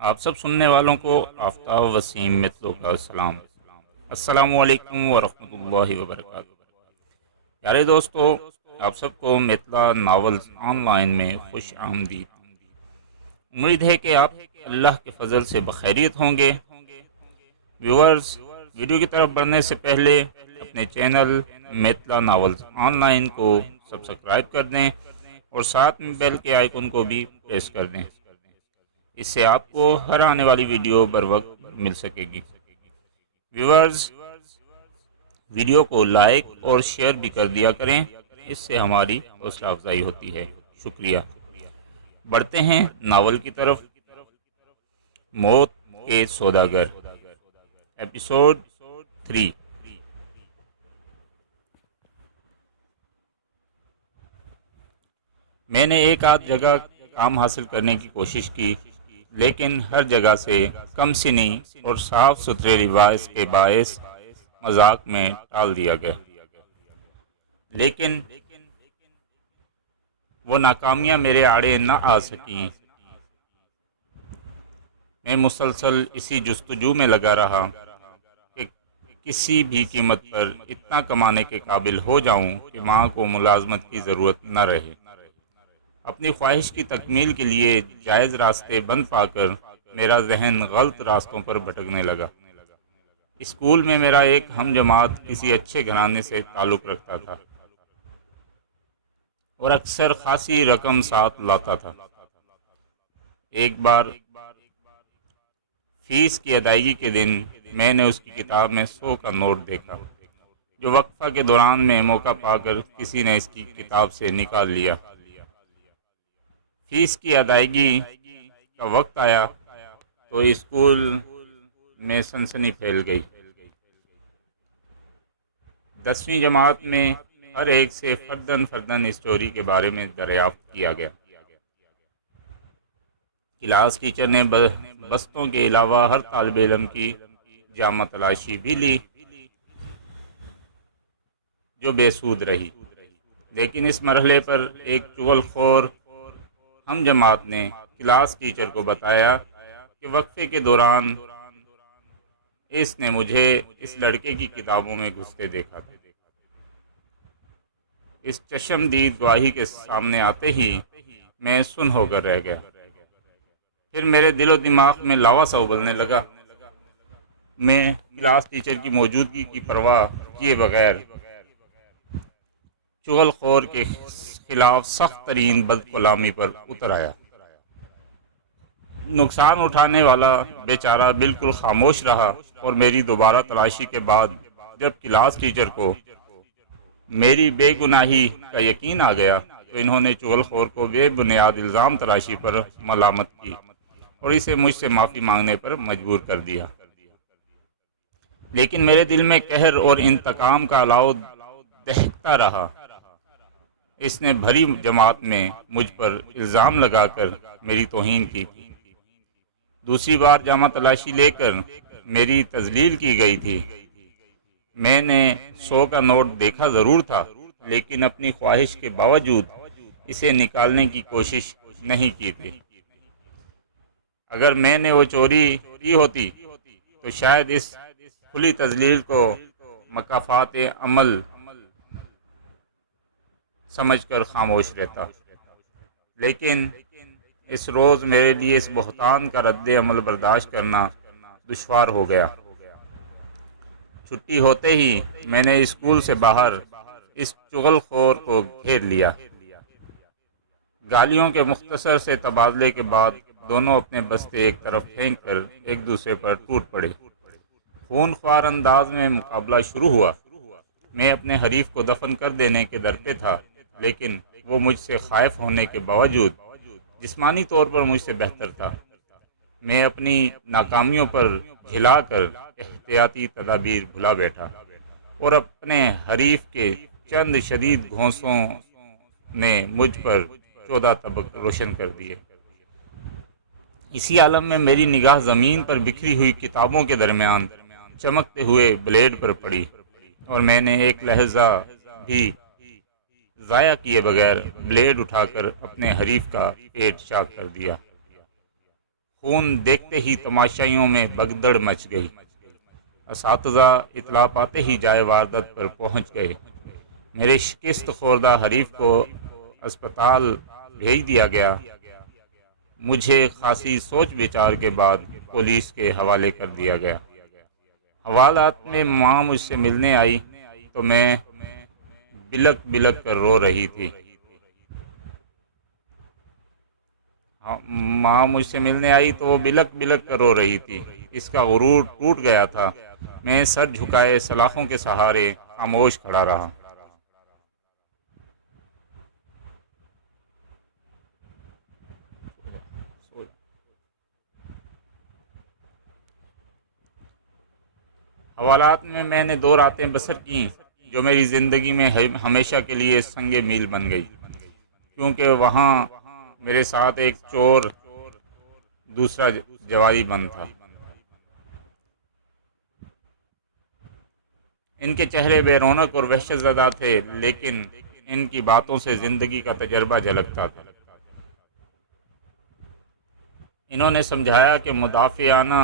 آپ سب سننے والوں کو آفتاب وسیم متلو کا سلام۔ السلام علیکم ورحمۃ اللہ وبرکاتہ۔ پیارے دوستو، آپ سب کو متلا ناولز آن لائن میں خوش آمدید۔ امید ہے کہ آپ اللہ کے فضل سے بخیریت ہوں گے۔ ویورز، ویڈیو کی طرف بڑھنے سے پہلے اپنے چینل متلا ناولز آن لائن کو سبسکرائب کر دیں اور ساتھ میں بیل کے آئیکن کو بھی پریس کر دیں۔ اس سے آپ کو ہر آنے والی ویڈیو بر وقت مل سکے گی۔ ویورز، ویڈیو کو لائک اور شیئر بھی کر دیا کریں، اس سے ہماری حوصلہ افزائی ہوتی ہے۔ شکریہ۔ بڑھتے ہیں ناول کی طرف۔ موت کے سوداگر، ایپیسوڈ 3۔ میں نے ایک آدھ جگہ کام حاصل کرنے کی کوشش کی، لیکن ہر جگہ سے کم سنی اور صاف ستھرے رواج کے باعث مذاق میں ٹال دیا گیا۔ لیکن وہ ناکامیاں میرے آڑے نہ آ سکیں۔ میں مسلسل اسی جستجو میں لگا رہا کہ کسی بھی قیمت پر اتنا کمانے کے قابل ہو جاؤں کہ ماں کو ملازمت کی ضرورت نہ رہے۔ اپنی خواہش کی تکمیل کے لیے جائز راستے بند پا کر میرا ذہن غلط راستوں پر بھٹکنے لگا۔ اسکول میں میرا ایک ہم جماعت کسی اچھے گھرانے سے تعلق رکھتا تھا اور اکثر خاصی رقم ساتھ لاتا تھا۔ ایک بار فیس کی ادائیگی کے دن میں نے اس کی کتاب میں 100 کا نوٹ دیکھا، جو وقفہ کے دوران میں موقع پا کر کسی نے اس کی کتاب سے نکال لیا۔ فیس کی ادائیگی کا وقت آیا تو اسکول میں سنسنی پھیل گئی۔ 10ویں جماعت میں ہر ایک سے فرداً اس چوری کے بارے میں دریافت کیا گیا۔ کلاس ٹیچر نے بستوں کے علاوہ ہر طالب علم کی جامع تلاشی بھی لی، جو بے سود رہی۔ لیکن اس مرحلے پر ایک چغل خور ہم جماعت نے کلاس ٹیچر کو بتایا کہ وقفے کے دوران اس نے مجھے اس لڑکے کی کتابوں میں گھستے دیکھا تھا۔ اس چشمدید گواہی کے سامنے آتے ہی میں سن ہو کر رہ گیا۔ پھر میرے دل و دماغ میں لاوا سا ابلنے لگا۔ میں کلاس ٹیچر کی موجودگی کی پرواہ کیے بغیر چغل خور کے خلاف سخت ترین بدکلامی پر اتر آیا۔ نقصان اٹھانے والا بیچارہ بالکل خاموش رہا اور میری دوبارہ تلاشی کے بعد جب کلاس ٹیچر کو میری بے گناہی کا یقین آ گیا تو انہوں نے چغل خور کو بے بنیاد الزام تراشی پر ملامت کی اور اسے مجھ سے معافی مانگنے پر مجبور کر دیا۔ لیکن میرے دل میں قہر اور انتقام کا الاؤ دہکتا رہا۔ اس نے بھری جماعت میں مجھ پر الزام لگا کر میری توہین کی تھی۔ دوسری بار جامع تلاشی لے کر میری تذلیل کی گئی تھی۔ میں نے 100 کا نوٹ دیکھا ضرور تھا، لیکن اپنی خواہش کے باوجود اسے نکالنے کی کوشش نہیں کی تھی۔ اگر میں نے وہ چوری کی ہوتی تو شاید اس کھلی تذلیل کو مکافات عمل سمجھ کر خاموش رہتا، لیکن اس روز میرے لیے اس بہتان کا رد عمل برداشت کرنا دشوار ہو گیا۔ چھٹی ہوتے ہی میں نے اسکول سے باہر اس چغل خور کو گھیر لیا۔ گالیوں کے مختصر سے تبادلے کے بعد دونوں اپنے بستے ایک طرف پھینک کر ایک دوسرے پر ٹوٹ پڑے۔ خون خوار انداز میں مقابلہ شروع ہوا۔ میں اپنے حریف کو دفن کر دینے کے در پہ تھا، لیکن وہ مجھ سے خائف ہونے کے باوجود جسمانی طور پر مجھ سے بہتر تھا۔ میں اپنی ناکامیوں پر جھلا کر احتیاطی تدابیر بھلا بیٹھا اور اپنے حریف کے چند شدید گھونسوں نے مجھ پر 14 طبق روشن کر دیے۔ اسی عالم میں میری نگاہ زمین پر بکھری ہوئی کتابوں کے درمیان چمکتے ہوئے بلیڈ پر پڑی اور میں نے ایک لہجہ بھی ضائع کیے بغیر بلیڈ اٹھا کر اپنے حریف کا پیٹ چاک کر دیا۔ خون دیکھتے ہی تماشائیوں میں بگدڑ مچ گئی۔ اساتذہ اطلاع پاتے ہی جائے واردات پر پہنچ گئے۔ میرے شکست خوردہ حریف کو اسپتال بھیج دیا گیا۔ مجھے خاصی سوچ بچار کے بعد پولیس کے حوالے کر دیا گیا۔ حوالات میں ماں مجھ سے ملنے آئی تو میں بلک بلک کر رو رہی تھی۔ ماں مجھ سے ملنے آئی تو وہ بلک بلک کر رو رہی تھی۔ اس کا غرور ٹوٹ گیا تھا۔ میں سر جھکائے سلاخوں کے سہارے خاموش کھڑا رہا۔ حوالات میں نے 2 راتیں بسر کیں جو میری زندگی میں ہمیشہ کے لیے سنگ میل بن گئی، کیونکہ وہاں میرے ساتھ ایک چور دوسرا جواری بند تھا۔ ان کے چہرے بے رونق اور وحشت زدہ تھے، لیکن ان کی باتوں سے زندگی کا تجربہ جھلکتا تھا۔ انہوں نے سمجھایا کہ مدافعانہ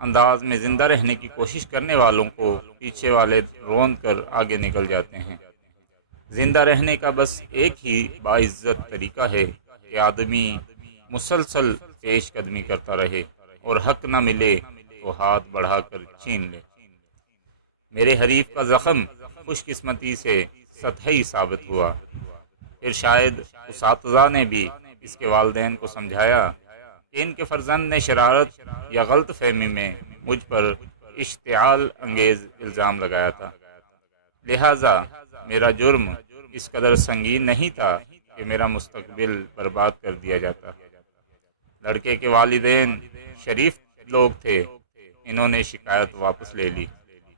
انداز میں زندہ رہنے کی کوشش کرنے والوں کو پیچھے والے روند کر آگے نکل جاتے ہیں۔ زندہ رہنے کا بس ایک ہی باعزت طریقہ ہے کہ آدمی مسلسل پیش قدمی کرتا رہے اور حق نہ ملے تو ہاتھ بڑھا کر چھین لے۔ میرے حریف کا زخم خوش قسمتی سے سطحی ثابت ہوا۔ پھر شاید اساتذہ نے بھی اس کے والدین کو سمجھایا کہ ان کے فرزند نے شرارت یا غلط فہمی میں مجھ پر اشتعال انگیز الزام لگایا تھا، لہٰذا میرا جرم اس قدر سنگین نہیں تھا کہ میرا مستقبل برباد کر دیا جاتا۔ لڑکے کے والدین شریف لوگ تھے۔ انہوں نے شکایت واپس لے لی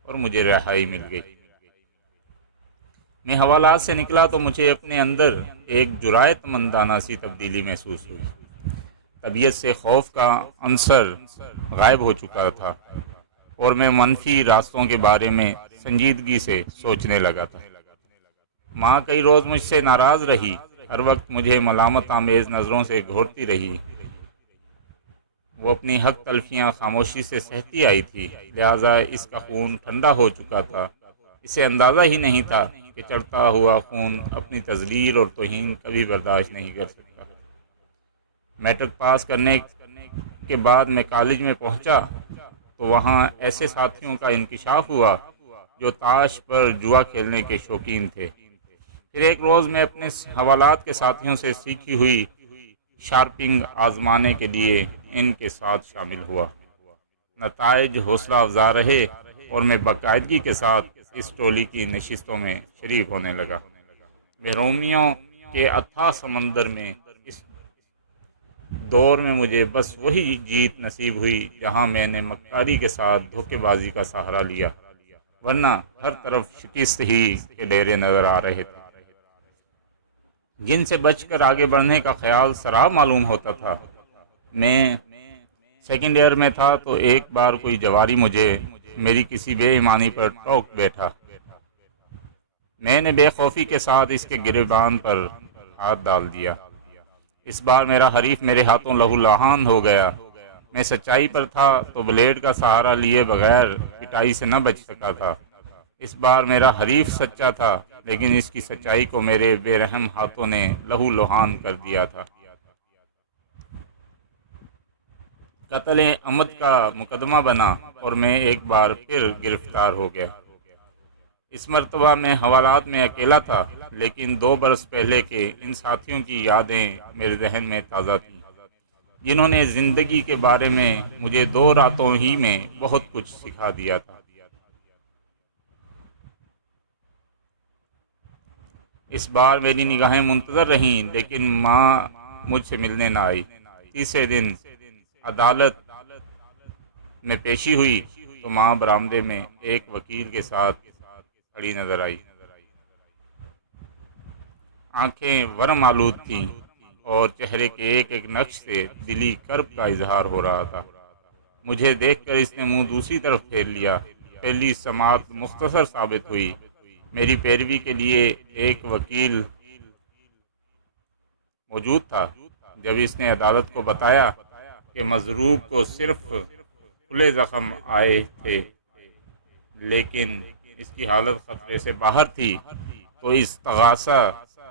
اور مجھے رہائی مل گئی۔ میں حوالات سے نکلا تو مجھے اپنے اندر ایک جرأت مندانہ سی تبدیلی محسوس ہوئی۔ طبیعت سے خوف کا عنصر غائب ہو چکا تھا اور میں منفی راستوں کے بارے میں سنجیدگی سے سوچنے لگا تھا۔ ماں کئی روز مجھ سے ناراض رہی، ہر وقت مجھے ملامت آمیز نظروں سے گھورتی رہی۔ وہ اپنی حق تلفیاں خاموشی سے سہتی آئی تھی، لہٰذا اس کا خون ٹھنڈا ہو چکا تھا۔ اسے اندازہ ہی نہیں تھا کہ چڑھتا ہوا خون اپنی تذلیل اور توہین کبھی برداشت نہیں کر سکتا۔ میٹرک پاس کرنے کے بعد میں کالج میں پہنچا تو وہاں ایسے ساتھیوں کا انکشاف ہوا جو تاش پر جوا کھیلنے کے شوقین تھے۔ پھر ایک روز میں اپنے حوالات کے ساتھیوں سے سیکھی ہوئی شارپنگ آزمانے کے لیے ان کے ساتھ شامل ہوا۔ نتائج حوصلہ افزا رہے اور میں باقاعدگی کے ساتھ اس ٹولی کی نشستوں میں شریک ہونے لگا۔ محرومیوں کے اتھاہ سمندر میں اس دور میں مجھے بس وہی جیت نصیب ہوئی جہاں میں نے مکاری کے ساتھ دھوکے بازی کا سہارا لیا، ورنہ ہر طرف شکست ہی کے ڈیرے نظر آ رہے تھے جن سے بچ کر آگے بڑھنے کا خیال سراب معلوم ہوتا تھا۔ میں سیکنڈ ایئر میں تھا تو ایک بار کوئی جواری مجھے میری کسی بے ایمانی پر ٹوک بیٹھا۔ میں نے بے خوفی کے ساتھ اس کے گریبان پر ہاتھ ڈال دیا۔ اس بار میرا حریف میرے ہاتھوں لہو لہان ہو گیا۔ میں سچائی پر تھا تو بلیڈ کا سہارا لیے بغیر پٹائی سے نہ بچ سکا تھا۔ اس بار میرا حریف سچا تھا، لیکن اس کی سچائی کو میرے بے رحم ہاتھوں نے لہو لہان کر دیا تھا۔ قتل عمد کا مقدمہ بنا اور میں ایک بار پھر گرفتار ہو گیا۔ اس مرتبہ میں حوالات میں اکیلا تھا، لیکن 2 برس پہلے کے ان ساتھیوں کی یادیں میرے ذہن میں تازہ تھیں، جنہوں نے زندگی کے بارے میں مجھے 2 راتوں ہی میں بہت کچھ سکھا دیا تھا۔ اس بار میری نگاہیں منتظر رہیں، لیکن ماں مجھ سے ملنے نہ آئی۔ تیسرے دن عدالت میں پیشی ہوئی تو ماں برآمدے میں ایک وکیل کے ساتھ کھڑی نظر آئی۔ آنکھیں ورم آلود تھیں اور چہرے کے ایک ایک نقش سے دلی کرب کا اظہار ہو رہا تھا۔ مجھے دیکھ کر اس نے منہ دوسری طرف پھیر لیا۔ پہلی سماعت مختصر ثابت ہوئی۔ میری پیروی کے لیے ایک وکیل موجود تھا، جب اس نے عدالت کو بتایا کہ مضروب کو صرف کھلے زخم آئے تھے لیکن اس کی حالت خطرے سے باہر تھی، تو استغاثہ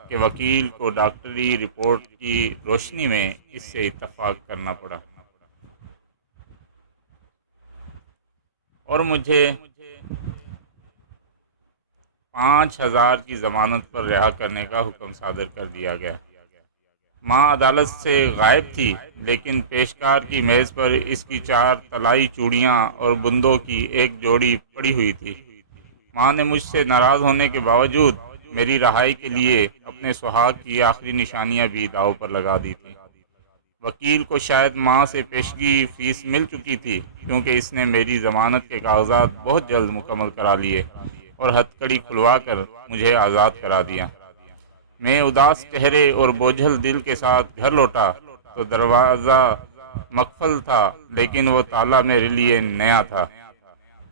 کے وکیل کو ڈاکٹری رپورٹ کی روشنی میں اس سے اتفاق کرنا پڑا اور مجھے 5,000 کی ضمانت پر رہا کرنے کا حکم صادر کر دیا گیا۔ ماں عدالت سے غائب تھی، لیکن پیشکار کی میز پر اس کی 4 طلائی چوڑیاں اور بندوں کی ایک جوڑی پڑی ہوئی تھی۔ ماں نے مجھ سے ناراض ہونے کے باوجود میری رہائی کے لیے اپنے سہاگ کی آخری نشانیاں بھی داؤ پر لگا دی تھیں۔ وکیل کو شاید ماں سے پیشگی فیس مل چکی تھی، کیونکہ اس نے میری ضمانت کے کاغذات بہت جلد مکمل کرا لیے اور ہتھ کڑی کھلوا کر مجھے آزاد کرا دیا۔ میں اداس چہرے اور بوجھل دل کے ساتھ گھر لوٹا تو دروازہ مقفل تھا، لیکن وہ تالا میرے لیے نیا تھا۔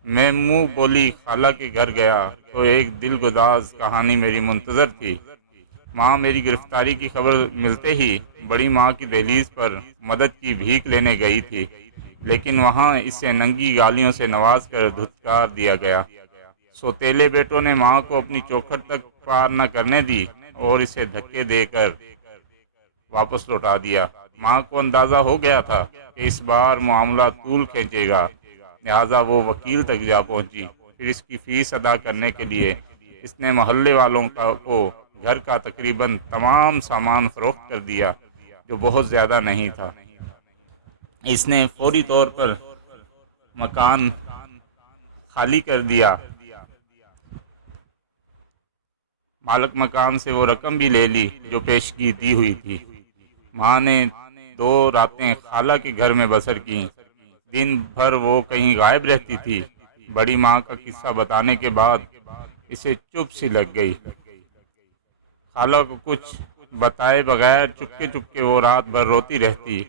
میں منہ بولی خالہ کے گھر گیا تو ایک دل گداز کہانی میری منتظر تھی۔ ماں میری گرفتاری کی خبر ملتے ہی بڑی ماں کی دہلیز پر مدد کی بھیک لینے گئی تھی، لیکن وہاں اسے ننگی گالیوں سے نواز کر دھتکار دیا گیا۔ سوتیلے بیٹوں نے ماں کو اپنی چوکھٹ تک پار نہ کرنے دی اور اسے دھکے دے کر واپس لوٹا دیا۔ ماں کو اندازہ ہو گیا تھا کہ اس بار معاملہ طول کھینچے گا، لہٰذا وہ وکیل تک جا پہنچی۔ پھر اس کی فیس ادا کرنے کے لیے اس نے محلے والوں کو گھر کا تقریباً تمام سامان فروخت کر دیا، جو بہت زیادہ نہیں تھا۔ اس نے فوری طور پر مکان خالی کر دیا۔ مالک مکان سے وہ رقم بھی لے لی جو پیشگی دی ہوئی تھی۔ ماں نے 2 راتیں خالہ کے گھر میں بسر کی۔ دن بھر وہ کہیں غائب رہتی تھی۔ بڑی ماں کا قصہ بتانے کے بعد اسے چپ سی لگ گئی۔ خالہ کو کچھ بتائے بغیر چپکے چپکے وہ رات بھر روتی رہتی۔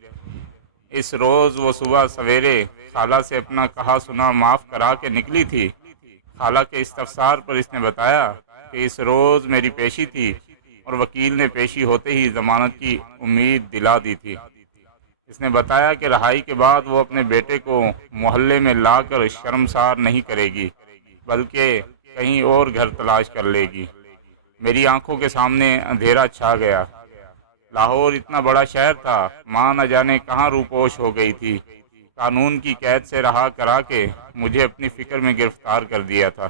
اس روز وہ صبح سویرے خالہ سے اپنا کہا سنا معاف کرا کے نکلی تھی۔ خالہ کے استفسار پر اس نے بتایا کہ اس روز میری پیشی تھی اور وکیل نے پیشی ہوتے ہی ضمانت کی امید دلا دی تھی۔ اس نے بتایا کہ رہائی کے بعد وہ اپنے بیٹے کو محلے میں لا کر شرمسار نہیں کرے گی، بلکہ کہیں اور گھر تلاش کر لے گی۔ میری آنکھوں کے سامنے اندھیرا چھا گیا۔ لاہور اتنا بڑا شہر تھا، ماں نہ جانے کہاں روپوش ہو گئی تھی۔ قانون کی قید سے رہا کرا کے مجھے اپنی فکر میں گرفتار کر دیا تھا۔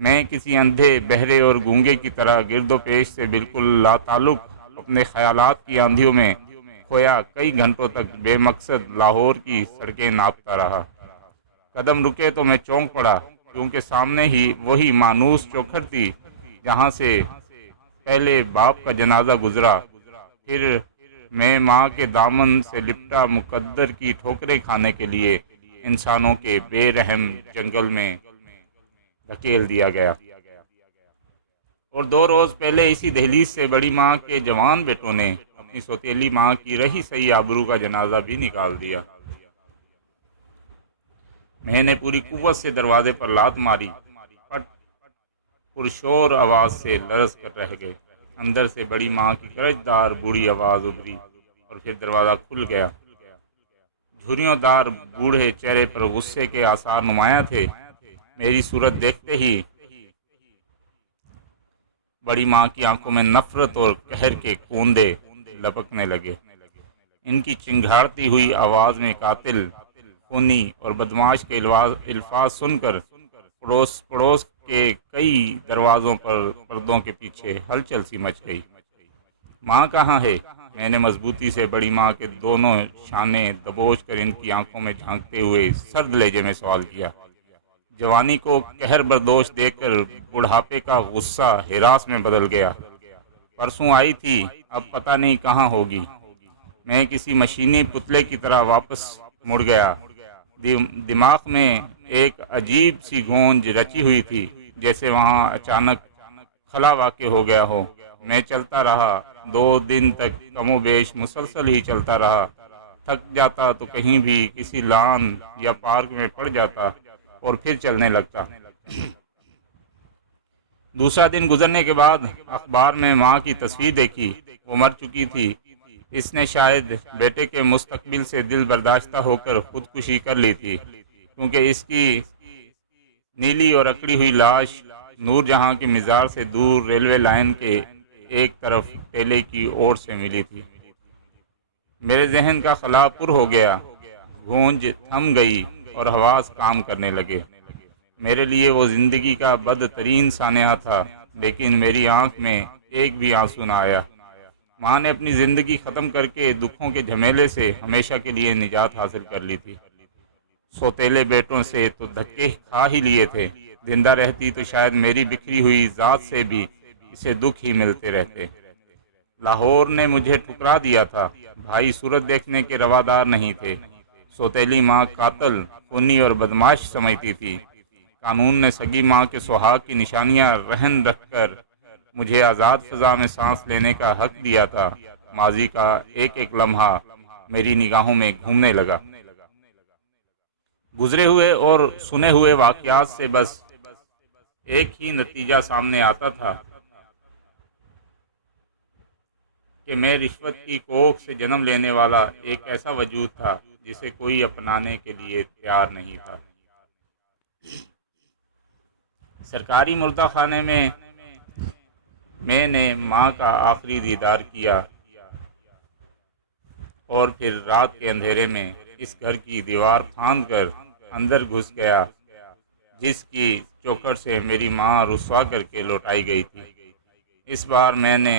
میں کسی اندھے، بہرے اور گونگے کی طرح گرد و پیش سے بالکل لا تعلق اپنے خیالات کی آندھیوں میں کھویا کئی گھنٹوں تک بے مقصد لاہور کی سڑکیں ناپتا رہا۔ قدم رکے تو میں چونک پڑا، کیونکہ سامنے ہی وہی مانوس چوکھٹ تھی جہاں سے پہلے باپ کا جنازہ گزرا۔ پھر میں ماں کے دامن سے لپٹا مقدر کی ٹھوکریں کھانے کے لیے انسانوں کے بے رحم جنگل میں دھکیل دیا گیا۔ اور 2 روز پہلے اسی دہلیز سے بڑی ماں کے جوان بیٹوں نے اپنی سوتیلی ماں کی رہی سہی آبرو کا جنازہ بھی نکال دیا۔ میں نے پوری قوت سے دروازے پر لات ماری، پٹ پرشور آواز سے لرز کر رہ گئے۔ اندر سے بڑی ماں کی گرجدار بوڑھی آواز ابھری اور پھر دروازہ کھل گیا۔ جھریوں دار بوڑھے چہرے پر غصے کے آثار نمایاں تھے۔ میری صورت دیکھتے ہی بڑی ماں کی آنکھوں میں نفرت اور قہر کے کوندے لپکنے لگے۔ ان کی چنگھاڑتی ہوئی آواز میں قاتل، خونی اور بدمعاش کے الفاظ سن کر پڑوس کے کئی دروازوں پر پردوں کے پیچھے ہلچل سی مچ گئی۔ ماں کہاں ہے؟ میں نے مضبوطی سے بڑی ماں کے دونوں شانے دبوچ کر ان کی آنکھوں میں جھانکتے ہوئے سرد لہجے میں سوال کیا۔ جوانی کو قہر بردوش دیکھ کر بڑھاپے کا غصہ ہراس میں بدل گیا۔ پرسوں آئی تھی، اب پتہ نہیں کہاں ہوگی۔ میں کسی مشینی پتلے کی طرح واپس مڑ گیا۔ دماغ میں ایک عجیب سی گونج رچی ہوئی تھی، جیسے وہاں اچانک خلا واقع ہو گیا ہو۔ میں چلتا رہا، 2 دن تک کم و بیش مسلسل ہی چلتا رہا۔ تھک جاتا تو کہیں بھی کسی لان یا پارک میں پڑ جاتا اور پھر چلنے لگتا۔ دوسرا دن گزرنے کے بعد اخبار میں ماں کی تصویر دیکھی۔ وہ مر چکی تھی۔ اس نے شاید بیٹے کے مستقبل سے دل برداشتہ ہو کر خودکشی کر لی تھی، کیونکہ اس کی نیلی اور اکڑی ہوئی لاش نور جہاں کے مزار سے دور ریلوے لائن کے ایک طرف ٹیلے کی اوٹ سے ملی تھی۔ میرے ذہن کا خلا پر ہو گیا، گونج تھم گئی اور حواس کام کرنے لگے۔ میرے لیے وہ زندگی کا بدترین سانحہ تھا، لیکن میری آنکھ میں ایک بھی آنسو نہ آیا۔ ماں نے اپنی زندگی ختم کر کے دکھوں کے جھمیلے سے ہمیشہ کے لیے نجات حاصل کر لی تھی۔ سوتیلے بیٹوں سے تو دھکے کھا ہی لیے تھے، زندہ رہتی تو شاید میری بکھری ہوئی ذات سے بھی اسے دکھ ہی ملتے رہتے۔ لاہور نے مجھے ٹھکرا دیا تھا، بھائی صورت دیکھنے کے روادار نہیں تھے، سوتیلی ماں قاتل، خونی اور بدماش سمجھتی تھی۔ قانون نے سگی ماں کے سہاگ کی نشانیاں رہن رکھ کر مجھے آزاد فضا میں سانس لینے کا حق دیا تھا۔ ماضی کا ایک ایک لمحہ میری نگاہوں میں گھومنے لگا۔ گزرے ہوئے اور سنے ہوئے واقعات سے بس ایک ہی نتیجہ سامنے آتا تھا کہ میں رشوت کی کوکھ سے جنم لینے والا ایک ایسا وجود تھا جسے کوئی اپنانے کے لیے تیار نہیں تھا۔ سرکاری مردہ خانے میں نے ماں کا آخری دیدار کیا اور پھر رات کے اندھیرے میں اس گھر کی دیوار پھاند کر اندر گھس گیا جس کی چوکھٹ سے میری ماں رسوا کر کے لوٹائی گئی تھی۔ اس بار میں نے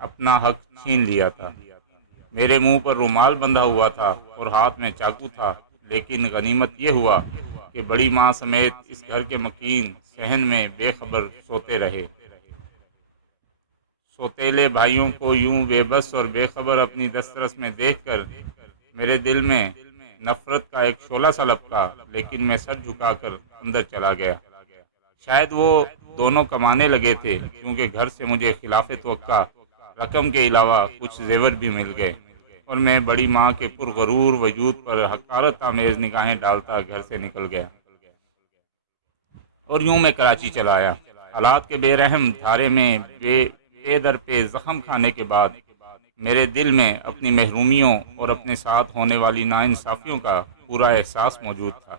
اپنا حق چھین لیا تھا۔ میرے منہ پر رومال بندھا ہوا تھا اور ہاتھ میں چاقو تھا، لیکن غنیمت یہ ہوا کہ بڑی ماں سمیت اس گھر کے مکین صحن میں بے خبر سوتے رہے۔ سوتیلے بھائیوں کو یوں بے بس اور بے خبر اپنی دسترس میں دیکھ کر میرے دل میں نفرت کا ایک شعلہ سا لپکا، لیکن میں سر جھکا کر اندر چلا گیا۔ شاید وہ دونوں کمانے لگے تھے، کیونکہ گھر سے مجھے خلاف توقع رقم کے علاوہ کچھ زیور بھی مل گئے، اور میں بڑی ماں کے پرغرور وجود پر حقارت آمیز نگاہیں ڈالتا گھر سے نکل گیا۔ اور یوں میں کراچی چلا آیا۔ حالات کے بے رحم دھارے میں پے در پہ زخم کھانے کے بعد میرے دل میں اپنی محرومیوں اور اپنے ساتھ ہونے والی ناانصافیوں کا پورا احساس موجود تھا،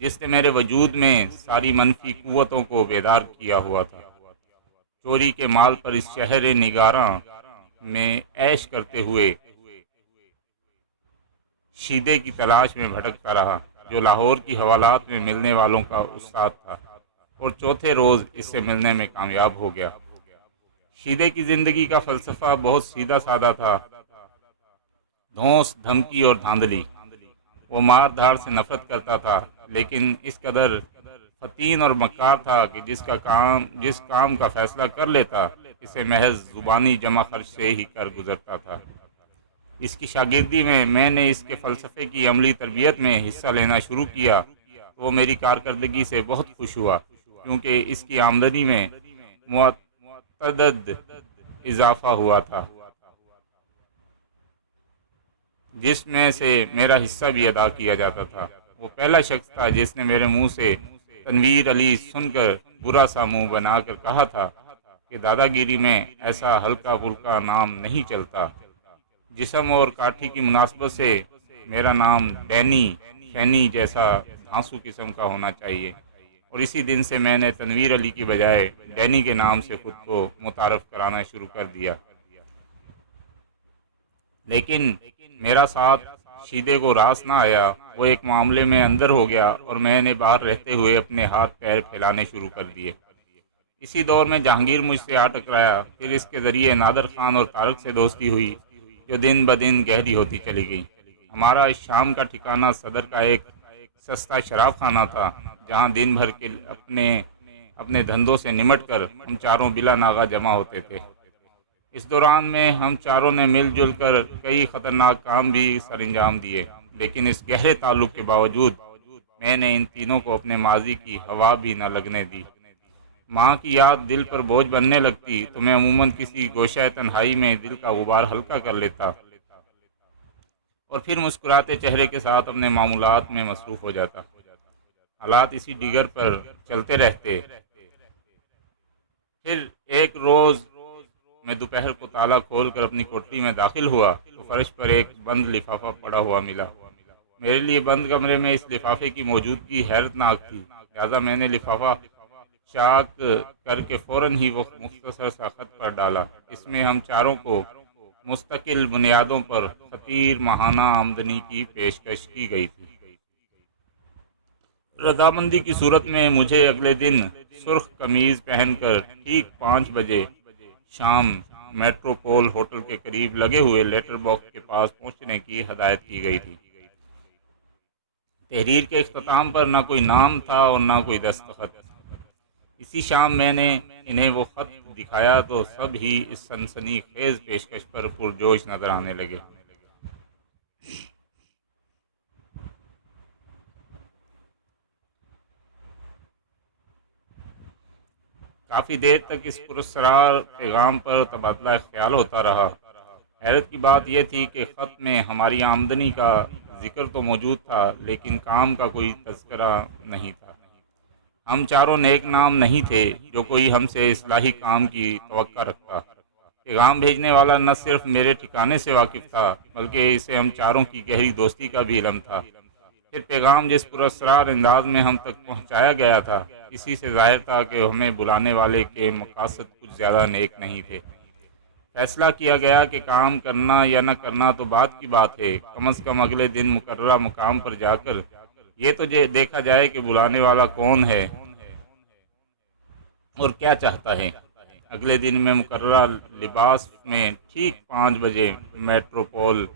جس نے میرے وجود میں ساری منفی قوتوں کو بیدار کیا ہوا تھا۔ چوری کے مال پر اس شہر نگاراں میں عیش کرتے ہوئے شیدے کی تلاش میں بھٹکتا رہا، جو لاہور کی حوالات میں ملنے والوں کا استاد تھا، اور چوتھے روز اس سے ملنے میں کامیاب ہو گیا۔ شیدے کی زندگی کا فلسفہ بہت سیدھا سادہ تھا، دھونس، دھمکی اور دھاندلی۔ وہ مار دھاڑ سے نفرت کرتا تھا، لیکن اس قدر فتین اور مکار تھا کہ جس کام کا فیصلہ کر لیتا اسے محض زبانی جمع خرچ سے ہی کر گزرتا تھا۔ اس کی شاگردی میں نے اس کے فلسفے کی عملی تربیت میں حصہ لینا شروع کیا تو وہ میری کارکردگی سے بہت خوش ہوا، کیونکہ اس کی آمدنی میں متعدد اضافہ ہوا تھا، جس میں سے میرا حصہ بھی ادا کیا جاتا تھا۔ وہ پہلا شخص تھا جس نے میرے منہ سے تنویر علی سن کر برا سا منہ بنا کر کہا تھا کہ دادا گیری میں ایسا ہلکا پھلکا نام نہیں چلتا۔ جسم اور کاٹھی کی مناسبت سے میرا نام ڈینی خینی جیسا دھانسو قسم کا ہونا چاہیے، اور اسی دن سے میں نے تنویر علی کی بجائے ڈینی کے نام سے خود کو متعارف کرانا شروع کر دیا۔ لیکن میرا ساتھ شیدے کو راس نہ آیا۔ وہ ایک معاملے میں اندر ہو گیا اور میں نے باہر رہتے ہوئے اپنے ہاتھ پیر پھیلانے شروع کر دیے۔ اسی دور میں جہانگیر مجھ سے آ ٹکرایا، پھر اس کے ذریعے نادر خان اور طارق سے دوستی ہوئی، جو دن بدن گہری ہوتی چلی گئی۔ ہمارا شام کا ٹھکانہ صدر کا ایک سستا شراب خانہ تھا، جہاں دن بھر کے اپنے دھندوں سے نمٹ کر ہم چاروں بلا ناغہ جمع ہوتے تھے۔ اس دوران میں ہم چاروں نے مل جل کر کئی خطرناک کام بھی سر انجام دیے، لیکن اس گہرے تعلق کے باوجود میں نے ان تینوں کو اپنے ماضی کی ہوا بھی نہ لگنے دی۔ ماں کی یاد دل پر بوجھ بننے لگتی تو میں عموماً کسی گوشہ تنہائی میں دل کا غبار ہلکا کر لیتا اور پھر مسکراتے چہرے کے ساتھ اپنے معمولات میں مصروف ہو جاتا۔ حالات اسی ڈگر پر چلتے رہتے۔ پھر ایک روز میں دوپہر کو تالا کھول کر اپنی کوٹری میں داخل ہوا تو فرش پر ایک بند لفافہ پڑا ہوا ملا۔ میرے لیے بند کمرے میں اس لفافے کی موجودگی حیرتناک تھی، لہذا میں نے لفافہ چاک کر کے فوراً ہی وہ مختصر سا خط پر ڈالا۔ اس میں ہم چاروں کو مستقل بنیادوں پر خطیر ماہانہ آمدنی کی پیشکش کی گئی تھی۔ رضامندی کی صورت میں مجھے اگلے دن سرخ قمیض پہن کر ٹھیک 5 بجے شام میٹروپول ہوٹل کے قریب لگے ہوئے لیٹر باکس کے پاس پہنچنے کی ہدایت کی گئی تھی۔ تحریر کے اختتام پر نہ کوئی نام تھا اور نہ کوئی دستخط۔ اسی شام میں نے انہیں وہ خط دکھایا تو سب ہی اس سنسنی خیز پیشکش پر پرجوش نظر آنے لگے۔ کافی دیر تک اس پراسرار پیغام پر تبادلہ خیال ہوتا رہا۔ حیرت کی بات یہ تھی کہ خط میں ہماری آمدنی کا ذکر تو موجود تھا لیکن کام کا کوئی تذکرہ نہیں تھا۔ ہم چاروں نیک نام نہیں تھے جو کوئی ہم سے اصلاحی کام کی توقع رکھتا۔ پیغام بھیجنے والا نہ صرف میرے ٹھکانے سے واقف تھا بلکہ اسے ہم چاروں کی گہری دوستی کا بھی علم تھا۔ پھر پیغام جس پراسرار انداز میں ہم تک پہنچایا گیا تھا، اسی سے ظاہر تھا کہ ہمیں بلانے والے کے مقاصد کچھ زیادہ نیک نہیں تھے۔ فیصلہ کیا گیا کہ کام کرنا یا نہ کرنا تو بعد کی بات ہے، کم از کم اگلے دن مقررہ مقام پر جا کر یہ تو دیکھا جائے کہ بلانے والا کون ہے اور کیا چاہتا ہے۔ اگلے دن میں مقررہ لباس میں ٹھیک 5 بجے میٹروپول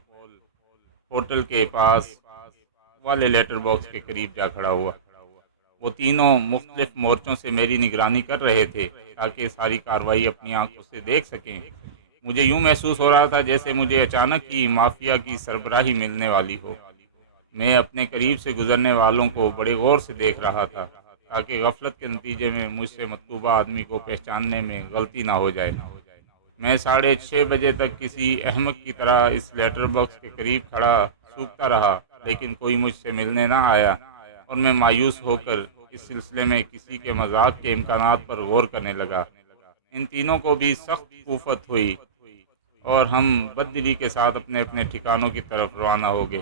ہوٹل کے پاس والے لیٹر باکس کے قریب جا کھڑا ہوا۔ وہ تینوں مختلف مورچوں سے میری نگرانی کر رہے تھے تاکہ ساری کارروائی اپنی آنکھوں سے دیکھ سکیں۔ مجھے یوں محسوس ہو رہا تھا جیسے مجھے اچانک ہی مافیا کی سربراہی ملنے والی ہو۔ میں اپنے قریب سے گزرنے والوں کو بڑے غور سے دیکھ رہا تھا تاکہ غفلت کے نتیجے میں مجھ سے مطلوبہ آدمی کو پہچاننے میں غلطی نہ ہو جائے۔ میں 6:30 بجے تک کسی احمق کی طرح اس لیٹر باکس کے قریب کھڑا سوکھتا رہا لیکن کوئی مجھ سے ملنے نہ آیا اور میں مایوس ہو کر اس سلسلے میں کسی کے مذاق کے امکانات پر غور کرنے لگا۔ ان تینوں کو بھی سخت کوفت ہوئی اور ہم بد دلی کے ساتھ اپنے اپنے ٹھکانوں کی طرف روانہ ہو گئے۔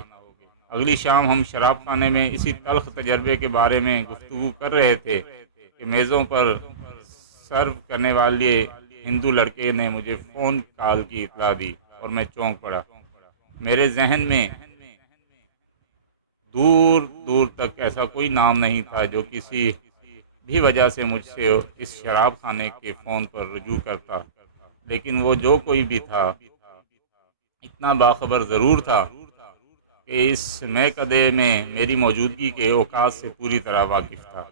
اگلی شام ہم شراب خانے میں اسی تلخ تجربے کے بارے میں گفتگو کر رہے تھے کہ میزوں پر سرو کرنے والے ہندو لڑکے نے مجھے فون کال کی اطلاع دی اور میں چونک پڑا۔ میرے ذہن میں دور دور تک ایسا کوئی نام نہیں تھا جو کسی بھی وجہ سے مجھ سے اس شراب خانے کے فون پر رجوع کرتا، لیکن وہ جو کوئی بھی تھا اتنا باخبر ضرور تھا کہ اس میکدے میں میری موجودگی کے اوقات سے پوری طرح واقف تھا۔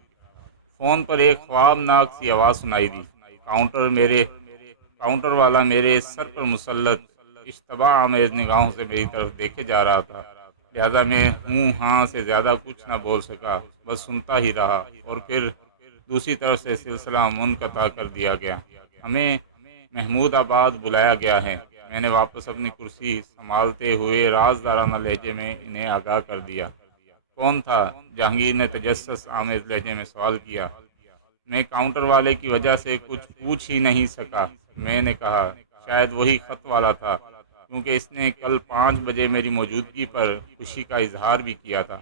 فون پر ایک خوابناک سی آواز سنائی دی۔ کاؤنٹر والا میرے سر پر مسلط اشتباہ آمیز نگاہوں سے میری طرف دیکھے جا رہا تھا، لہذا میں ہوں ہاں سے زیادہ کچھ نہ بول سکا، بس سنتا ہی رہا اور پھر دوسری طرف سے سلسلہ منقطع کر دیا گیا۔ ہمیں محمود آباد بلایا گیا ہے۔ میں نے واپس اپنی کرسی سنبھالتے ہوئے رازدارانہ لہجے میں انہیں آگاہ کر دیا۔ کون تھا؟ جہانگیر نے تجسس آمیز لہجے میں سوال کیا۔ میں کاؤنٹر والے کی وجہ سے کچھ پوچھ ہی نہیں سکا۔ میں نے کہا شاید وہی خط والا تھا کیونکہ اس نے کل 5 بجے میری موجودگی پر خوشی کا اظہار بھی کیا تھا۔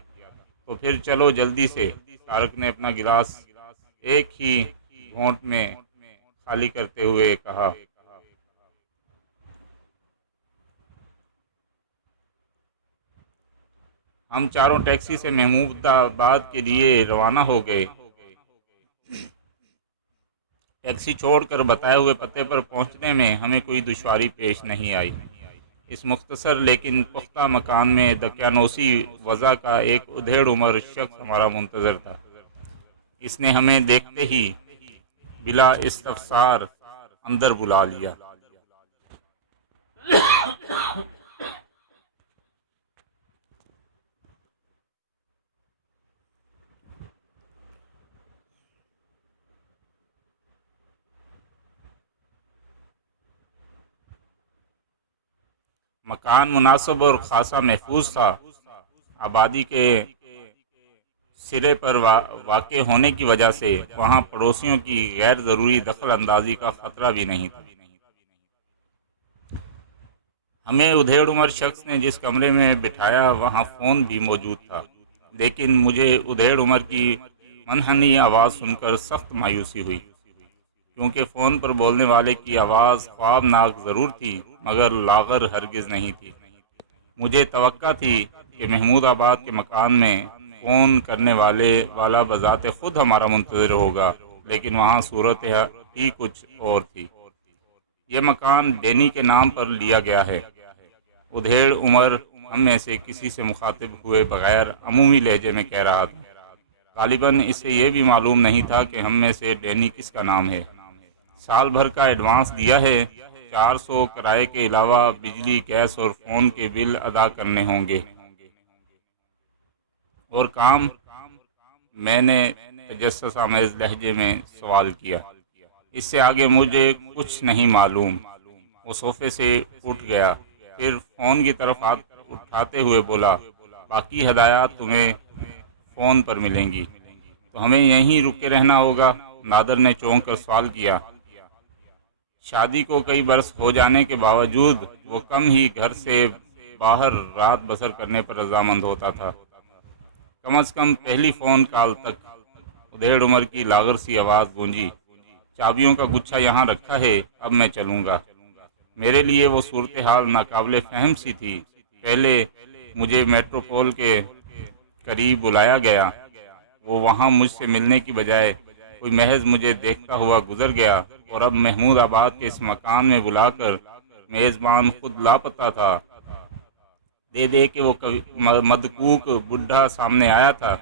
تو پھر چلو جلدی سے۔ طارق نے اپنا گلاس ایک ہی گھونٹ میں خالی کرتے ہوئے کہا۔ ہم چاروں ٹیکسی سے محمود آباد کے لیے روانہ ہو گئے۔ ٹیکسی چھوڑ کر بتائے ہوئے پتے پر پہنچنے میں ہمیں کوئی دشواری پیش نہیں آئی۔ اس مختصر لیکن پختہ مکان میں دقیانوسی وضع کا ایک ادھیڑ عمر شخص ہمارا منتظر تھا۔ اس نے ہمیں دیکھتے ہی بلا استفسار اندر بلا لیا۔ مکان مناسب اور خاصا محفوظ تھا۔ آبادی کے سرے پر واقع ہونے کی وجہ سے وہاں پڑوسیوں کی غیر ضروری دخل اندازی کا خطرہ بھی نہیں تھا۔ ہمیں ادھیڑ عمر شخص نے جس کمرے میں بٹھایا وہاں فون بھی موجود تھا، لیکن مجھے ادھیڑ عمر کی منحنی آواز سن کر سخت مایوسی ہوئی، کیونکہ فون پر بولنے والے کی آواز خوابناک ضرور تھی مگر لاغر ہرگز نہیں تھی۔ مجھے توقع تھی کہ محمود آباد کے مکان میں فون کرنے والا بذات خود ہمارا منتظر ہوگا، لیکن وہاں صورت ہی کچھ اور تھی۔ یہ مکان ڈینی کے نام پر لیا گیا ہے۔ ادھیڑ عمر ہم میں سے کسی سے مخاطب ہوئے بغیر عمومی لہجے میں کہہ رہا تھا۔ غالباً اسے یہ بھی معلوم نہیں تھا کہ ہم میں سے ڈینی کس کا نام ہے۔ سال بھر کا ایڈوانس دیا ہے، 400 کرائے کے علاوہ بجلی، گیس اور فون کے بل ادا کرنے ہوں گے۔ اور کام؟ میں نے تجسس آمیز لہجے میں سوال کیا۔ اس سے آگے مجھے کچھ نہیں معلوم۔ وہ صوفے سے اٹھ گیا، پھر فون کی طرف ہاتھ اٹھاتے ہوئے بولا، باقی ہدایات تمہیں فون پر ملیں گی، تو ہمیں یہیں رکے رہنا ہوگا؟ نادر نے چونک کر سوال کیا۔ شادی کو کئی برس ہو جانے کے باوجود وہ کم ہی گھر سے باہر رات بسر کرنے پر رضامند ہوتا تھا، کم از کم پہلی فون کال تک۔ ادھیڑ عمر کی لاغر سی آواز گونجی، چابیوں کا گچھا یہاں رکھا ہے، اب میں چلوں گا۔ میرے لیے وہ صورتحال ناقابل فہم سی تھی۔ پہلے مجھے میٹروپول کے قریب بلایا گیا، وہ وہاں مجھ سے ملنے کی بجائے کوئی محض مجھے دیکھتا ہوا گزر گیا، اور اب محمود آباد کے اس مکان میں بلا کر میزبان خود لاپتہ تھا۔ دے کہ وہ مدکوک بڈھا سامنے آیا تھا،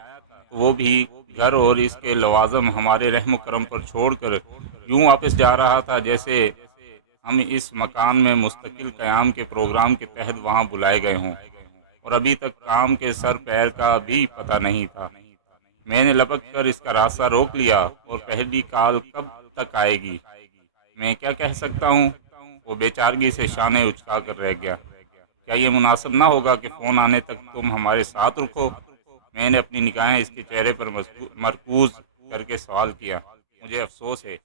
تو وہ بھی گھر اور اس کے لوازم ہمارے رحم و کرم پر چھوڑ کر یوں واپس جا رہا تھا جیسے ہم اس مکان میں مستقل قیام کے پروگرام کے تحت وہاں بلائے گئے ہوں، اور ابھی تک کام کے سر پیر کا بھی پتہ نہیں تھا۔ میں نے لپک کر اس کا راستہ روک لیا، اور پہلی کال کب تک آئے گی؟ میں کیا کہہ سکتا ہوں؟ وہ بے چارگی سے شانے اچکا کر رہ گیا۔ کیا یہ مناسب نہ ہوگا کہ فون آنے تک تم ہمارے ساتھ رکو؟ میں نے اپنی نگاہیں اس کے چہرے پر مرکوز کر کے سوال کیا۔ مجھے افسوس ہے